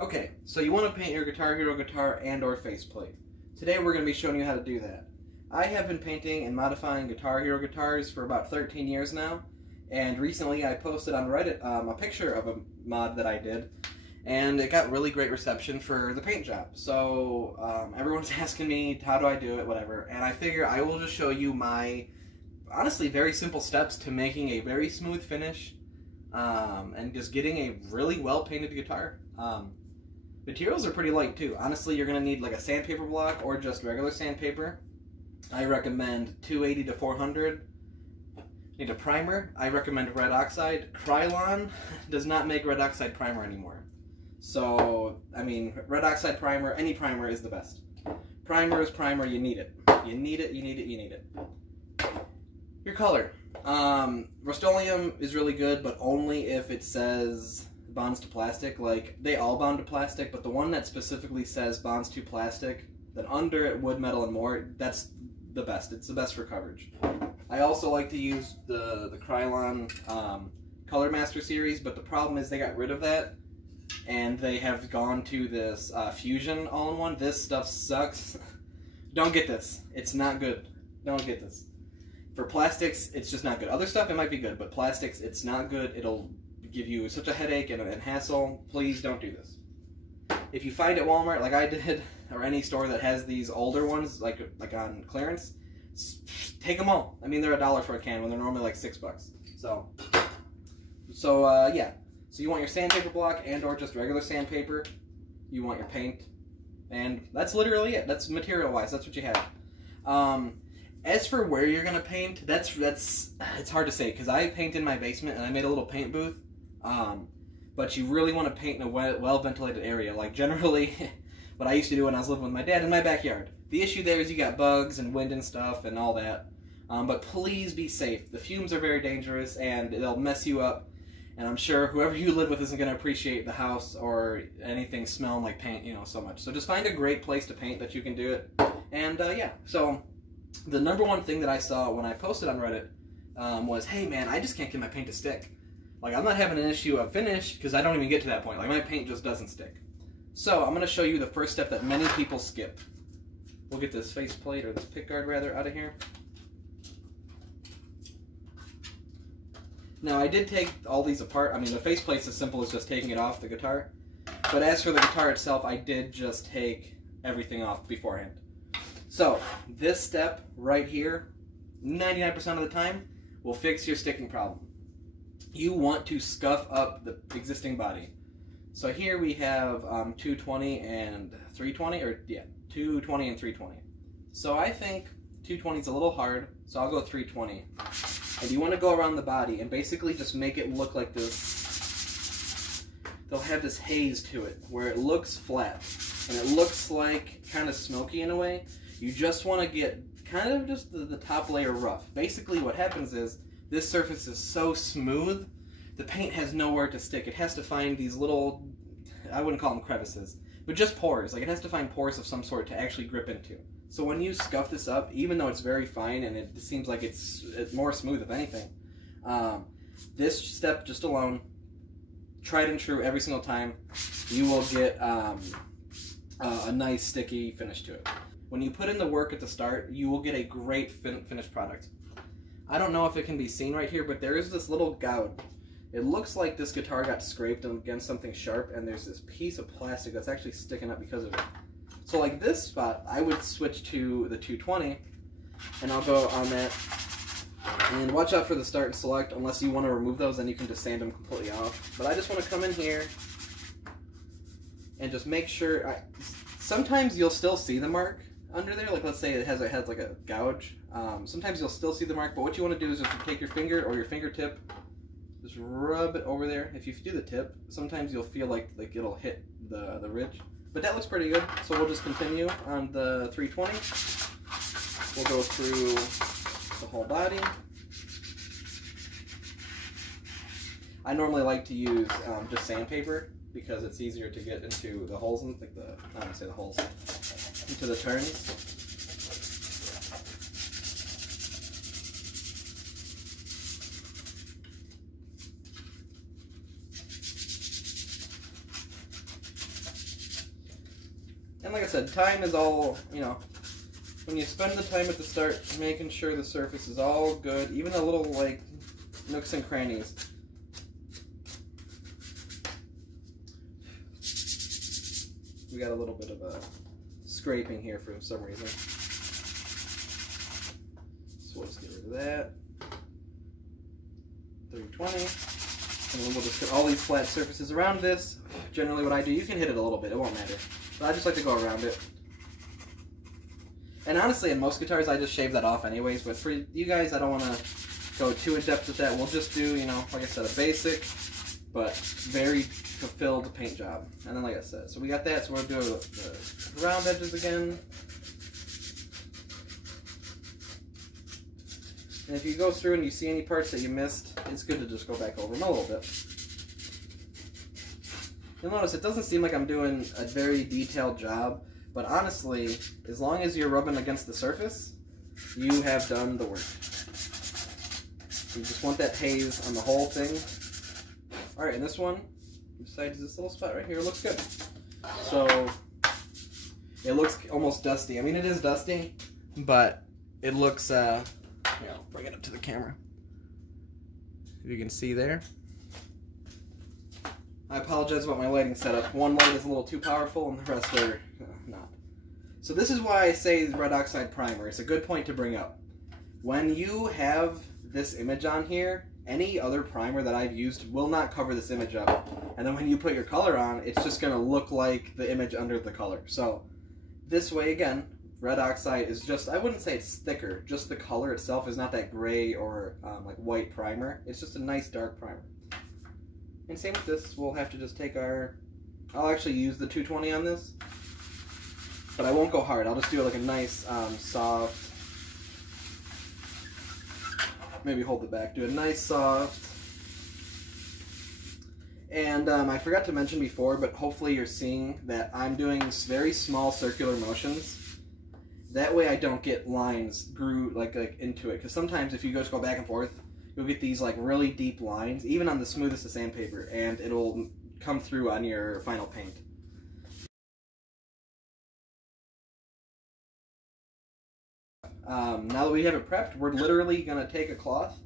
Okay, so you want to paint your Guitar Hero guitar and or faceplate. Today we're going to be showing you how to do that. I have been painting and modifying Guitar Hero guitars for about 13 years now, and recently I posted on Reddit a picture of a mod that I did, and it got really great reception for the paint job. So everyone's asking me, how do I do it, whatever, and I figure I will just show you my, honestly, very simple steps to making a very smooth finish and just getting a really well painted guitar. Materials are pretty light too. Honestly, you're going to need like a sandpaper block or just regular sandpaper. I recommend 280 to 400. Need a primer. I recommend red oxide. Krylon does not make red oxide primer anymore. So, I mean, red oxide primer, any primer is the best. Primer is primer, you need it. You need it, you need it, you need it. Your color. Rust-Oleum is really good, but only if it says bonds to plastic. Like, they all bond to plastic, but the one that specifically says bonds to plastic, then under it, wood, metal, and more, that's the best. It's the best for coverage. I also like to use the Krylon Color Master series, but the problem is they got rid of that, and they have gone to this Fusion all-in-one. This stuff sucks. Don't get this. It's not good. Don't get this. For plastics, it's just not good. Other stuff, it might be good, but plastics, it's not good. It'll give you such a headache and hassle. Please don't do this. If you find at Walmart, like I did, or any store that has these older ones, like on clearance, take them all. I mean, they're $1 for a can when they're normally like $6. So yeah. So you want your sandpaper block and or just regular sandpaper. You want your paint, and that's literally it. That's material-wise. That's what you have. As for where you're gonna paint, it's hard to say because I paint in my basement and I made a little paint booth. But you really want to paint in a well-ventilated area. Like generally, what I used to do when I was living with my dad in my backyard. The issue there is you got bugs and wind and stuff and all that. But please be safe. The fumes are very dangerous and they'll mess you up. And I'm sure whoever you live with isn't going to appreciate the house or anything smelling like paint, so much. So just find a great place to paint that you can do it. And yeah, so the number one thing that I saw when I posted on Reddit was, hey man, I just can't get my paint to stick. Like, I'm not having an issue of finish because I don't even get to that point. Like, my paint just doesn't stick. So, I'm going to show you the first step that many people skip. We'll get this faceplate, or this pickguard rather, out of here. Now, I did take all these apart. I mean, the faceplate's as simple as just taking it off the guitar. But as for the guitar itself, I did just take everything off beforehand. So, this step right here, 99% of the time, will fix your sticking problem. You want to scuff up the existing body. So here we have 220 and 320, or yeah, 220 and 320. So I think 220 is a little hard, so I'll go 320. And you want to go around the body and basically just make it look like this. They'll have this haze to it, where it looks flat. And it looks like kind of smoky in a way. You just want to get kind of just the top layer rough. Basically what happens is, this surface is so smooth, the paint has nowhere to stick. It has to find these little, I wouldn't call them crevices, but just pores. Like, it has to find pores of some sort to actually grip into. So when you scuff this up, even though it's very fine and it seems like it's more smooth if anything, this step just alone, tried and true every single time, you will get a nice sticky finish to it. When you put in the work at the start, you will get a great finished product. I don't know if it can be seen right here, but there is this little gouge. It looks like this guitar got scraped against something sharp, and there's this piece of plastic that's actually sticking up because of it. So like this spot, I would switch to the 220, and I'll go on that. And watch out for the start and select, unless you want to remove those, then you can just sand them completely off. But I just want to come in here and just make sure. Sometimes you'll still see the mark under there, like let's say it has like a gouge. Sometimes you'll still see the mark, but what you want to do is just take your finger or your fingertip, just rub it over there. If you do the tip, sometimes you'll feel like it'll hit the ridge. But that looks pretty good, so we'll just continue on the 320. We'll go through the whole body. I normally like to use just sandpaper because it's easier to get into the holes, into the turns. And like I said, time is all, you know, when you spend the time at the start making sure the surface is all good, even the little, like, nooks and crannies. We got a little bit of a scraping here for some reason. So let's get rid of that. 320. And then we'll just get all these flat surfaces around this. Generally what I do, you can hit it a little bit, it won't matter. But I just like to go around it. And honestly, in most guitars, I just shave that off anyways. But for you guys, I don't want to go too in depth with that. We'll just do, you know, like I said, a basic, but very fulfilled paint job. And then like I said, so we got that, so we'll do the round edges again. And if you go through and you see any parts that you missed, it's good to just go back over them a little bit. You'll notice it doesn't seem like I'm doing a very detailed job, but honestly, as long as you're rubbing against the surface, you have done the work. You just want that haze on the whole thing. Alright, and this one, besides this little spot right here, looks good. So, it looks almost dusty. I mean, it is dusty, but it looks, here, I'll bring it up to the camera. If you can see there. I apologize about my lighting setup. One light is a little too powerful and the rest are not. So this is why I say red oxide primer. It's a good point to bring up. When you have this image on here, any other primer that I've used will not cover this image up. And then when you put your color on, it's just going to look like the image under the color. So this way, again, red oxide is just, I wouldn't say it's thicker, just the color itself is not that gray or like white primer. It's just a nice dark primer. And same with this, we'll have to just take our, I'll actually use the 220 on this, but I won't go hard. I'll just do like a nice soft, maybe hold it back, do a nice soft. And I forgot to mention before, but hopefully you're seeing that I'm doing very small circular motions. That way I don't get lines groove like into it, because sometimes if you just go back and forth, you'll get these like really deep lines, even on the smoothest of sandpaper, and it'll come through on your final paint. Now that we have it prepped, we're literally going to take a cloth.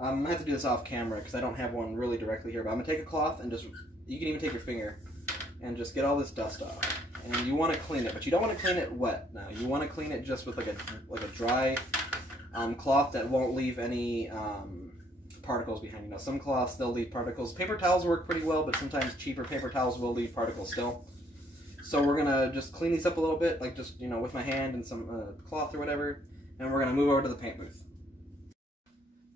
I'm going to have to do this off camera because I don't have one really directly here, but I'm going to take a cloth and just, you can even take your finger and just get all this dust off. And you want to clean it, but you don't want to clean it wet now. You want to clean it just with like a dry cloth that won't leave any particles behind. You know, some cloths, they'll leave particles. Paper towels work pretty well, but sometimes cheaper paper towels will leave particles still. So we're going to just clean these up a little bit, like just, you know, with my hand and some cloth or whatever, and we're going to move over to the paint booth.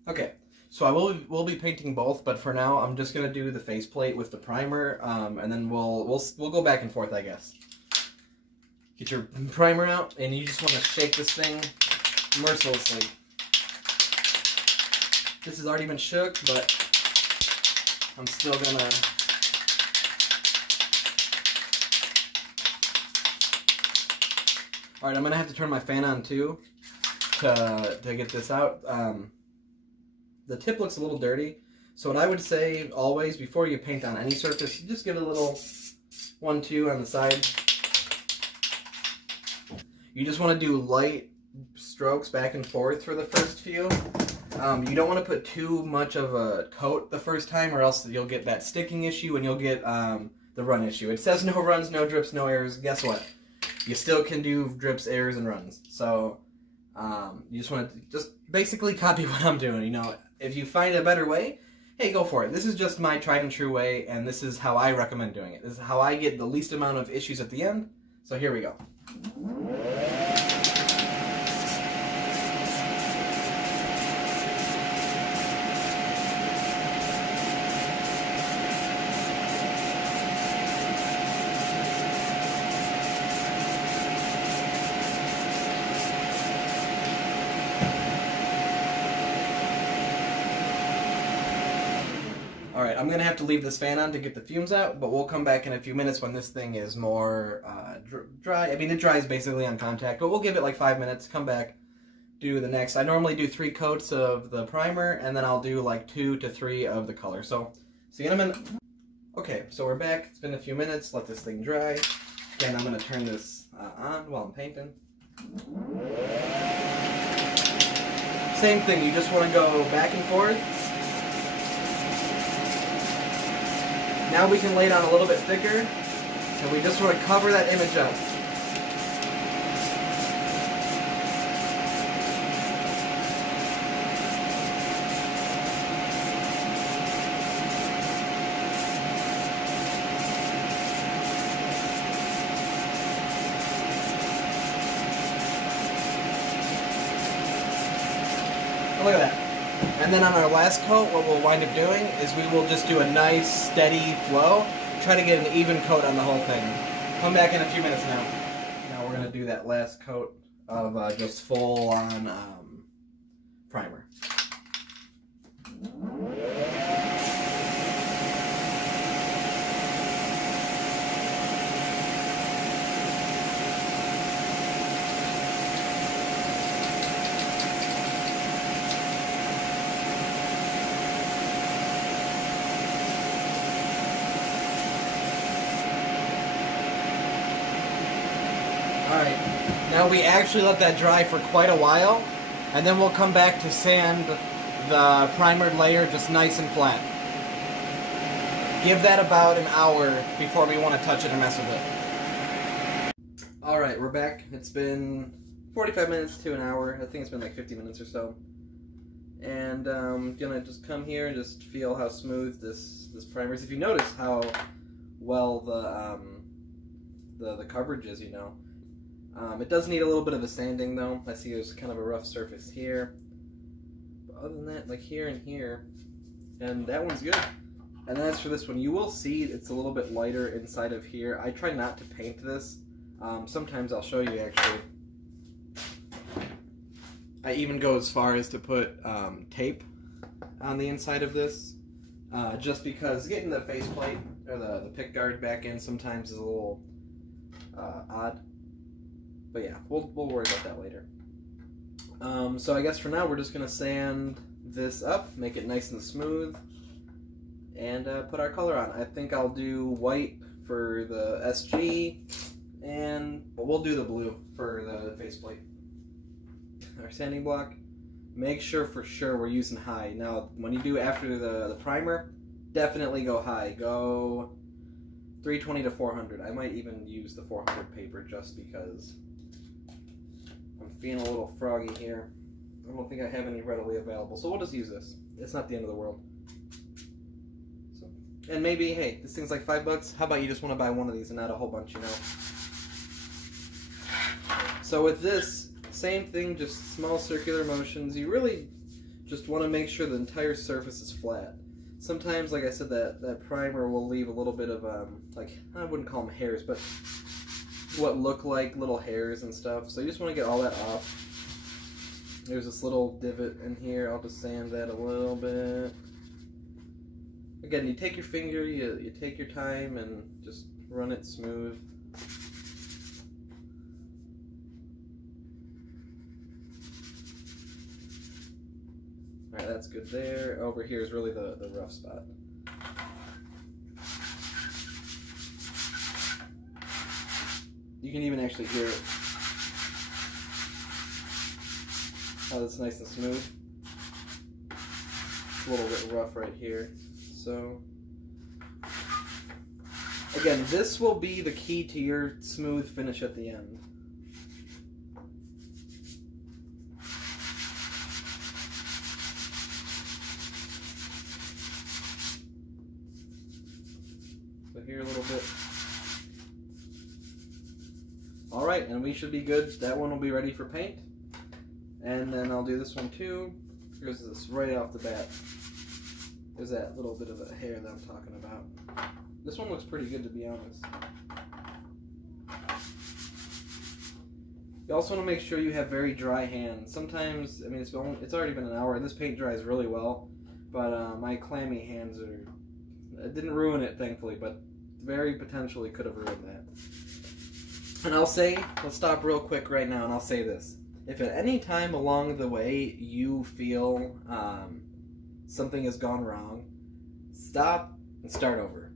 Okay, so I will be painting both, but for now I'm just going to do the faceplate with the primer, and then we'll go back and forth, I guess. Get your primer out, and you just want to shake this thing mercilessly. This has already been shook, but I'm still gonna. Alright, I'm gonna have to turn my fan on too to get this out. The tip looks a little dirty, so what I would say always before you paint on any surface, you just give it a little 1-2 on the side. You just want to do light strokes back and forth for the first few. You don't want to put too much of a coat the first time, or else you'll get that sticking issue and you'll get the run issue. It says no runs, no drips, no errors. Guess what? You still can do drips, errors, and runs. So you just want to just basically copy what I'm doing. You know, if you find a better way, hey, go for it. This is just my tried and true way, and this is how I recommend doing it. This is how I get the least amount of issues at the end. So here we go. Alright, I'm going to have to leave this fan on to get the fumes out, but we'll come back in a few minutes when this thing is more dry. I mean, it dries basically on contact, but we'll give it like 5 minutes, come back, do the next. I normally do 3 coats of the primer, and then I'll do like 2 to 3 of the color. So, see you in a minute. Okay, so we're back. It's been a few minutes. Let this thing dry. Again, I'm going to turn this on while I'm painting. Same thing, you just want to go back and forth. Now we can lay it on a little bit thicker, and we just want to cover that image up. Look at that. And then on our last coat, what we'll wind up doing is we will just do a nice, steady flow. Try to get an even coat on the whole thing. Come back in a few minutes now. Now we're going to do that last coat of just full-on primer. Alright, now we actually let that dry for quite a while, and then we'll come back to sand the primered layer just nice and flat. Give that about an hour before we want to touch it or mess with it. Alright, we're back. It's been 45 minutes to an hour. I think it's been like 50 minutes or so. And I'm gonna just come here and just feel how smooth this primer is. If you notice how well the coverage is, you know. It does need a little bit of a sanding though. I see there's kind of a rough surface here. But other than that, like here and here, and that one's good. And as for this one, you will see it's a little bit lighter inside of here. I try not to paint this. Sometimes I'll show you actually. I even go as far as to put tape on the inside of this, just because getting the faceplate or the pick guard back in sometimes is a little odd. But yeah, we'll worry about that later. So I guess for now we're just going to sand this up, make it nice and smooth, and put our color on. I think I'll do white for the SG, but we'll do the blue for the faceplate. Our sanding block, make sure for sure we're using high. Now, when you do after the primer, definitely go high. Go 320 to 400. I might even use the 400 paper just because I'm feeling a little froggy here. I don't think I have any readily available, so we'll just use this. It's not the end of the world. So, and maybe, hey, this thing's like $5. How about you just want to buy one of these and not a whole bunch, you know? So with this, same thing, just small circular motions. You really just want to make sure the entire surface is flat. Sometimes, like I said, that primer will leave a little bit of, like, I wouldn't call them hairs, but what look like little hairs and stuff. So you just want to get all that off. There's this little divot in here. I'll just sand that a little bit. Again, you take your finger, you take your time, and just run it smooth. Alright, that's good there. Over here is really the rough spot. You can even actually hear it. How it's nice and smooth. It's a little bit rough right here. So, again, this will be the key to your smooth finish at the end. So here a little bit. Alright, and we should be good. That one will be ready for paint. And then I'll do this one too. Here's this right off the bat. There's that little bit of a hair that I'm talking about. This one looks pretty good, to be honest. You also want to make sure you have very dry hands. Sometimes, I mean, it's already been an hour, and this paint dries really well. But my clammy hands are... It didn't ruin it, thankfully, but very potentially could have ruined that. And I'll say, let's stop real quick right now, and I'll say this. If at any time along the way you feel something has gone wrong, stop and start over.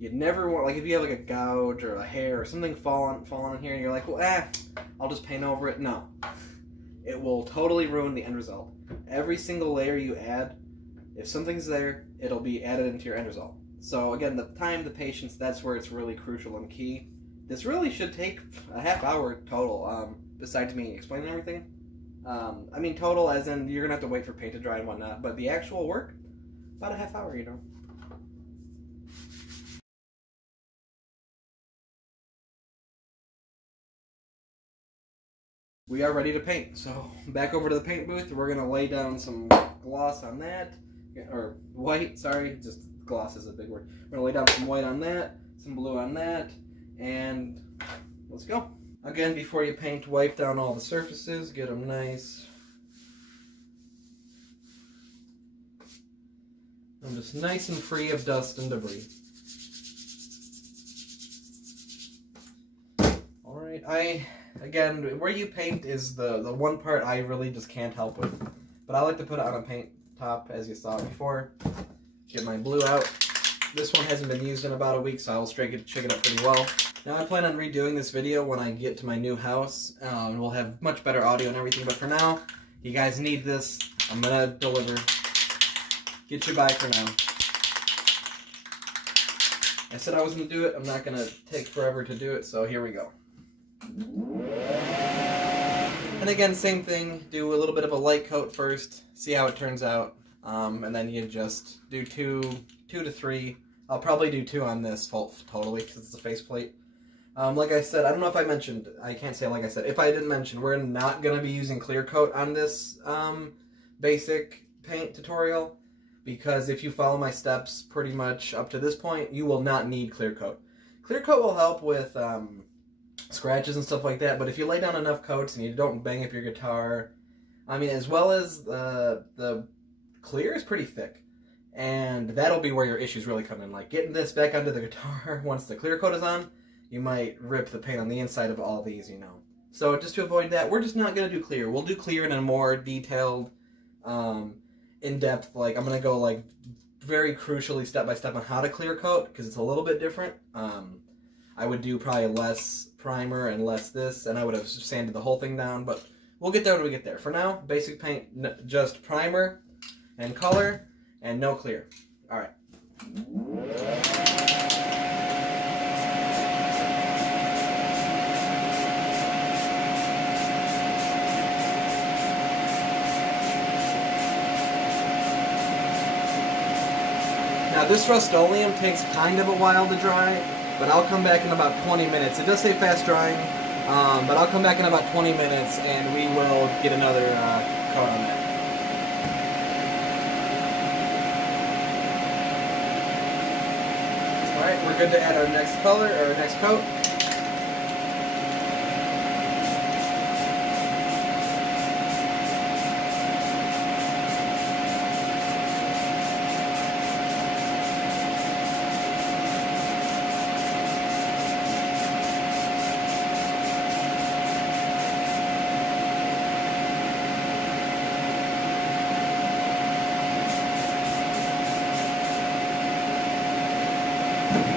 You'd never want, like if you have like a gouge or a hair or something falling in here and you're like, well, I'll just paint over it. No. It will totally ruin the end result. Every single layer you add, if something's there, it'll be added into your end result. So again, the time, the patience, that's where it's really crucial and key. This really should take a half hour total, besides me explaining everything. I mean total as in you're going to have to wait for paint to dry and whatnot, but the actual work, about a half hour, you know. We are ready to paint, so back over to the paint booth. We're going to lay down some gloss on that, or white, sorry, just gloss is a big word. We're going to lay down some white on that, some blue on that, and let's go. Again, before you paint, wipe down all the surfaces, get them nice. And just nice and free of dust and debris. Alright, again, where you paint is the one part I really just can't help with. But I like to put it on a paint top, as you saw before. Get my blue out. This one hasn't been used in about a week, so I'll shake it up pretty well. Now I plan on redoing this video when I get to my new house, and we'll have much better audio and everything, but for now, you guys need this. I'm gonna deliver. Get you by for now. I said I was gonna do it, I'm not gonna take forever to do it, so here we go. And again, same thing, do a little bit of a light coat first, see how it turns out, and then you just do two to three. I'll probably do 2 on this totally, because it's a faceplate. Like I said, I don't know if I mentioned, I can't say like I said, if I didn't mention, we're not going to be using clear coat on this basic paint tutorial, because if you follow my steps pretty much up to this point, you will not need clear coat. Clear coat will help with scratches and stuff like that, but if you lay down enough coats and you don't bang up your guitar, I mean, as well as the clear is pretty thick, and that'll be where your issues really come in, like getting this back onto the guitar once the clear coat is on. You might rip the paint on the inside of all these, you know. So just to avoid that, we're just not going to do clear. We'll do clear in a more detailed, in-depth, like, I'm going to go, like, very crucially step-by-step on how to clear coat, because it's a little bit different. I would do probably less primer and less this, and I would have sanded the whole thing down, but we'll get there when we get there. For now, basic paint, just primer and color, and no clear. Alright. Now this Rust-Oleum takes kind of a while to dry, but I'll come back in about 20 minutes. It does say fast drying, but I'll come back in about 20 minutes and we will get another coat on that. Alright, we're good to add our next color, or our next coat.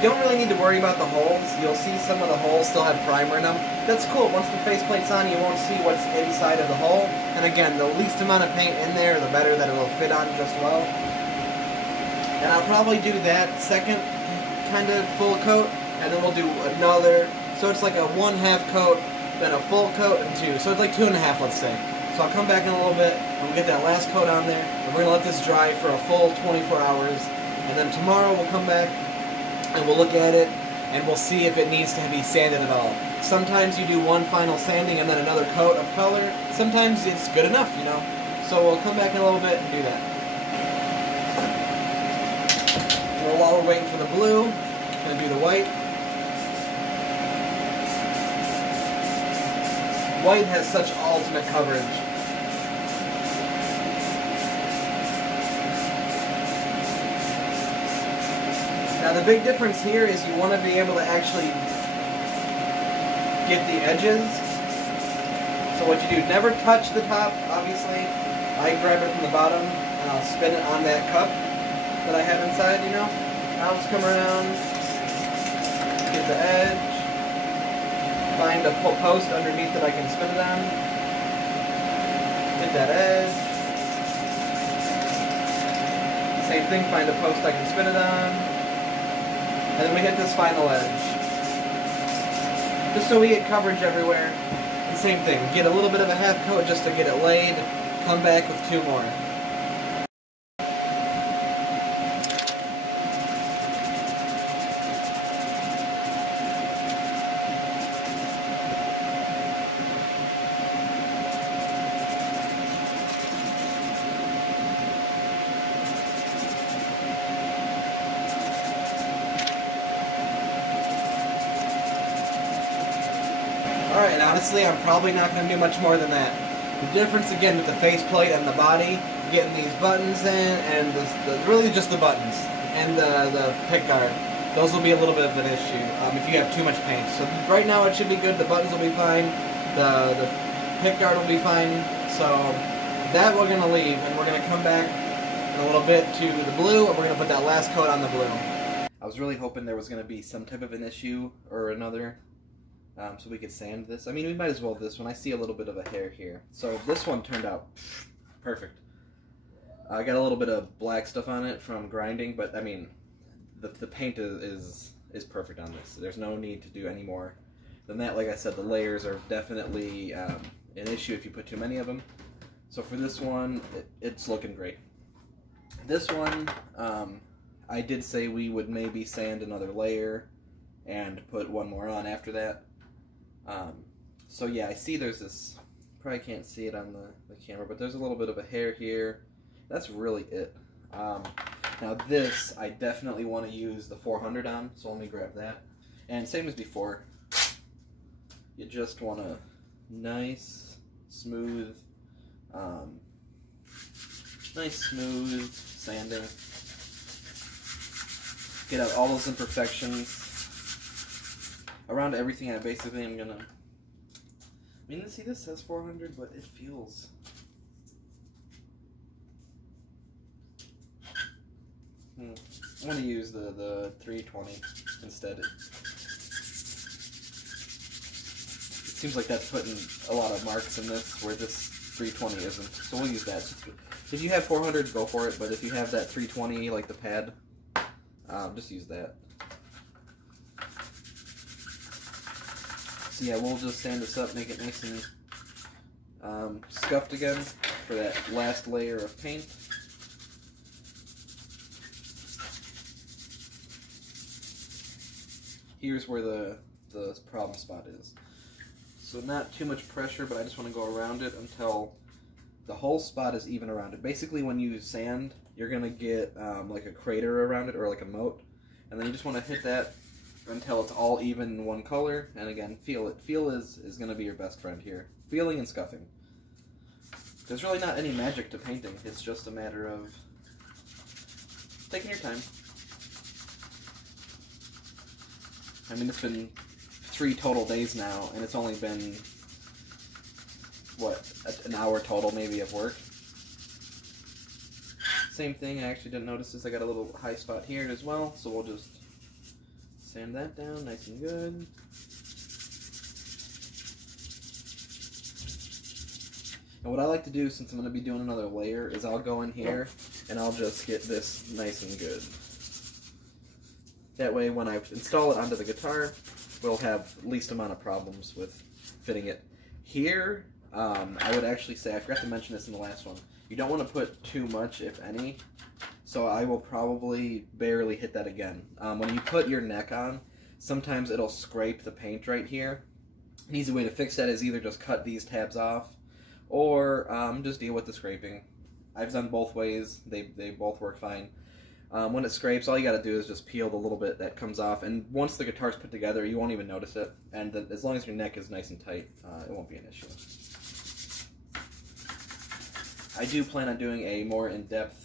You don't really need to worry about the holes. You'll see some of the holes still have primer in them. That's cool. Once the faceplate's on, you won't see what's inside of the hole. And again, the least amount of paint in there, the better that it'll fit on just well. And I'll probably do that second kind of full coat, and then we'll do another. So it's like a 1/2 coat, then a full coat, and 2. So it's like 2.5, let's say. So I'll come back in a little bit, and we'll get that last coat on there, and we're going to let this dry for a full 24 hours. And then tomorrow we'll come back, and we'll look at it, and we'll see if it needs to be sanded at all. Sometimes you do one final sanding and then another coat of color. Sometimes it's good enough, you know. So we'll come back in a little bit and do that. Well, while we're waiting for the blue, I'm going to do the white. White has such ultimate coverage. Now the big difference here is you want to be able to actually get the edges. So what you do, never touch the top, obviously. I grab it from the bottom and I'll spin it on that cup that I have inside, you know. I'll just come around, hit the edge, find a post underneath that I can spin it on, hit that edge, same thing, find a post I can spin it on, and then we hit this final edge. Just so we get coverage everywhere. And same thing, get a little bit of a half coat just to get it laid, come back with 2 more. Alright, honestly, I'm probably not going to do much more than that. The difference, again, with the faceplate and the body, getting these buttons in, and really just the buttons, and the pick guard, those will be a little bit of an issue if you have too much paint. So right now it should be good, the buttons will be fine, the pick guard will be fine, so that we're going to leave, and we're going to come back in a little bit to the blue, and we're going to put that last coat on the blue. I was really hoping there was going to be some type of an issue or another, so we could sand this. I mean, we might as well this one. I see a little bit of a hair here. So this one turned out perfect. I got a little bit of black stuff on it from grinding, but I mean, the paint is perfect on this. There's no need to do any more than that. Like I said, the layers are definitely an issue if you put too many of them. So for this one, it's looking great. This one, I did say we would maybe sand another layer and put one more on after that. So yeah, I see there's this, probably can't see it on the camera, but there's a little bit of a hair here. That's really it. Now this, I definitely want to use the 400 on, so let me grab that. And same as before, you just want a nice, smooth sanding. Get out all those imperfections. Around everything, I basically am gonna. I mean, see, this says 400, but it feels. I'm gonna use the 320 instead. It seems like that's putting a lot of marks in this, where this 320 isn't. So we'll use that. If you have 400, go for it. But if you have that 320, like the pad, just use that. So yeah, we'll just sand this up, make it nice and scuffed again for that last layer of paint. Here's where the problem spot is. So not too much pressure, but I just want to go around it until the whole spot is even around it. Basically, when you sand, you're going to get like a crater around it, or like a moat. And then you just want to hit that until it's all even in one color, and again, feel it. Feel is going to be your best friend here. Feeling and scuffing. There's really not any magic to painting. It's just a matter of taking your time. I mean, it's been 3 total days now, and it's only been, what, an hour total maybe of work. Same thing, I actually didn't notice this. I got a little high spot here as well, so we'll just sand that down nice and good. And what I like to do, since I'm going to be doing another layer, is I'll go in here and I'll just get this nice and good. That way when I install it onto the guitar, we'll have least amount of problems with fitting it. Here, I would actually say, I forgot to mention this in the last one, you don't want to put too much, if any. So I will probably barely hit that again. When you put your neck on, sometimes it'll scrape the paint right here. An easy way to fix that is either just cut these tabs off, or just deal with the scraping. I've done both ways. They both work fine. When it scrapes, all you got to do is just peel the little bit that comes off, and once the guitar's put together, you won't even notice it. And as long as your neck is nice and tight, it won't be an issue. I do plan on doing a more in-depth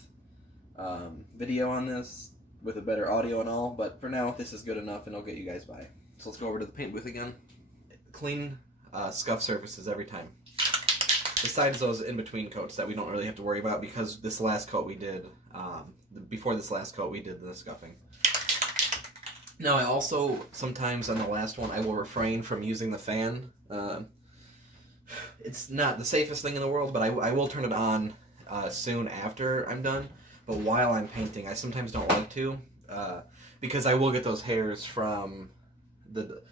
video on this with a better audio and all, but for now this is good enough and it'll get you guys by. So let's go over to the paint booth again. Clean scuff surfaces every time, besides those in-between coats that we don't really have to worry about, because this last coat we did, before this last coat we did the scuffing. Now, I also, sometimes on the last one, I will refrain from using the fan. It's not the safest thing in the world, but I will turn it on soon after I'm done. But while I'm painting, I sometimes don't like to, because I will get those hairs from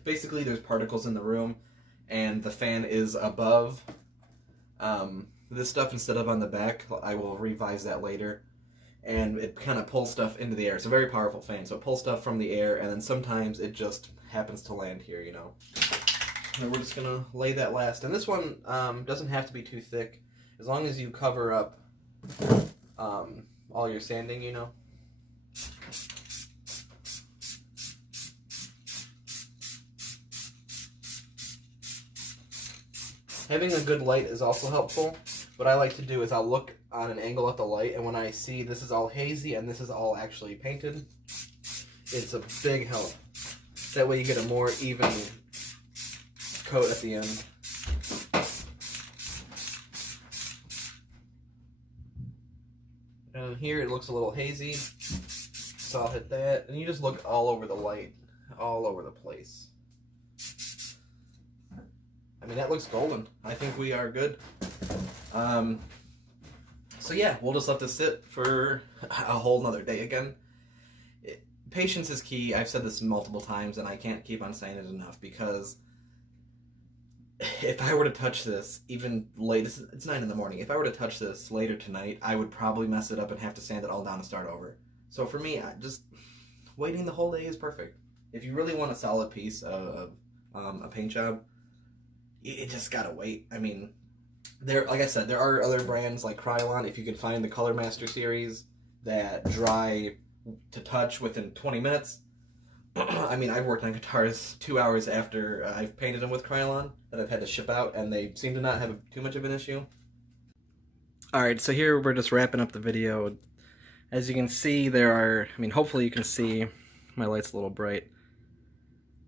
basically there's particles in the room, and the fan is above this stuff instead of on the back. I will revise that later. And it kind of pulls stuff into the air. It's a very powerful fan, so it pulls stuff from the air, and then sometimes it just happens to land here, you know. And we're just gonna lay that last. And this one doesn't have to be too thick, as long as you cover up all your sanding, you know. Having a good light is also helpful. What I like to do is I'll look on an angle at the light, and when I see this is all hazy and this is all actually painted, it's a big help. That way you get a more even coat at the end. And here it looks a little hazy, so I'll hit that, and you just look all over the light, all over the place. I mean, that looks golden. I think we are good. So yeah, we'll just let this sit for a whole nother day again. Patience is key. I've said this multiple times, and I can't keep on saying it enough, because if I were to touch this even late, it's 9 in the morning, if I were to touch this later tonight, I would probably mess it up and have to sand it all down and start over. So for me, just waiting the whole day is perfect. If you really want a solid piece of a paint job, you just gotta wait. I mean, like I said, there are other brands like Krylon, if you can find the Color Master series, that dry to touch within 20 minutes. I mean, I've worked on guitars 2 hours after I've painted them with Krylon that I've had to ship out, and they seem to not have too much of an issue. Alright, so here we're just wrapping up the video. As you can see, there are, I mean, hopefully you can see, my light's a little bright.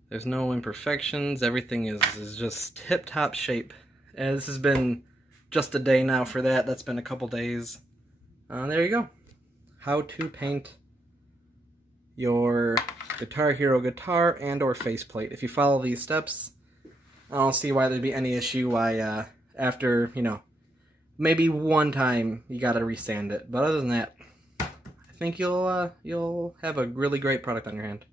There's no imperfections, everything is just tip-top shape. And this has been just a day now for that. That's been a couple days. There you go. How to paint your Guitar Hero guitar and or faceplate. If you follow these steps, I don't see why there'd be any issue why after, you know, maybe one time you gotta resand it. But other than that, I think you'll have a really great product on your hand.